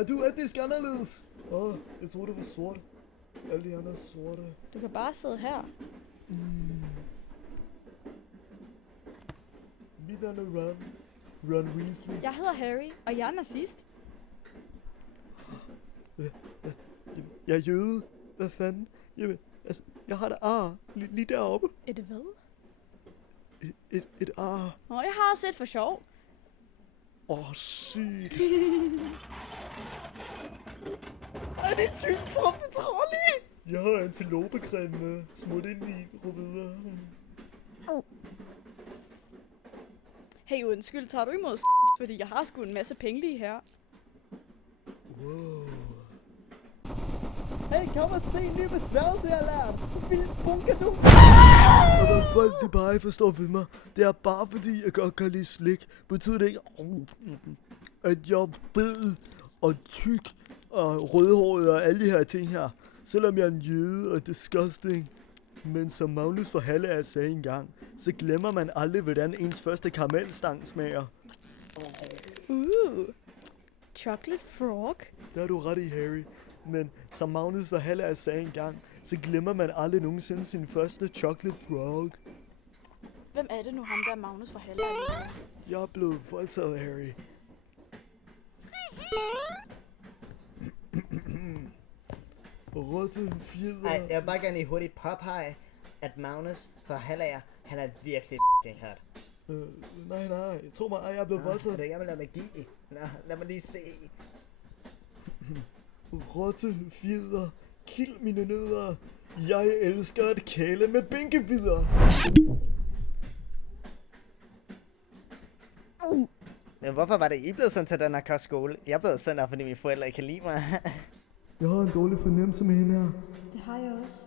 er du etnisk anderledes? Jeg troede, du var sort. Alle de andre er sorte. Du kan bare sidde her. Mit navn er Ron. Ron Weasley. Jeg hedder Harry, og jeg er nazist. Jeg er jøde. Hvad fanden? Jamen, altså, jeg har et ar lige deroppe. Et hvad? Et ar. Jeg har også et for sjov. Sygt. Er det en tyk fromte trolle? Jeg har antilopecreme med. Smut ind i videre. Hey, undskyld, tager du imod fordi jeg har sgu en masse penge lige her. Wow. Hey, kom og se en ny besværgelse, jeg har lært. Hvor vildt bunker du? Og hvad folk det bare ikke forstår ved mig, det er bare fordi jeg godt kan lide slik. Betyder det ikke, at jeg er bed og tyk og rødhåret og alle de her ting her. Selvom jeg er en jøde og disgusting. Men som Magnus fra Hallager sagde engang, så glemmer man aldrig, hvordan ens første karamelstang smager. Chocolate frog. Der er du ret i, Harry. Men som Magnus fra Hallager sagde engang, så glemmer man aldrig nogensinde sin første chocolate frog. Hvem er det nu, ham der Magnus fra Hallager? Jeg er blevet voldtaget, Harry. Rotte, fjeder. Ej, jeg vil bare gerne lige hurtigt påpege, at Magnus fra Hallager, han er virkelig hot. Nej. Tro mig, jeg er blevet voldtaget. Er du ikke med magi? Nå, lad mig lige se. Rotte, fjeder. Kild mine nødder. Jeg elsker at kæle med bænkebider. Men hvorfor var det, I blevet sendt til den her kostskole? Jeg er blevet sendt her, fordi mine forældre ikke kan lide mig. Jeg har en dårlig fornemmelse med hende her. Det har jeg også.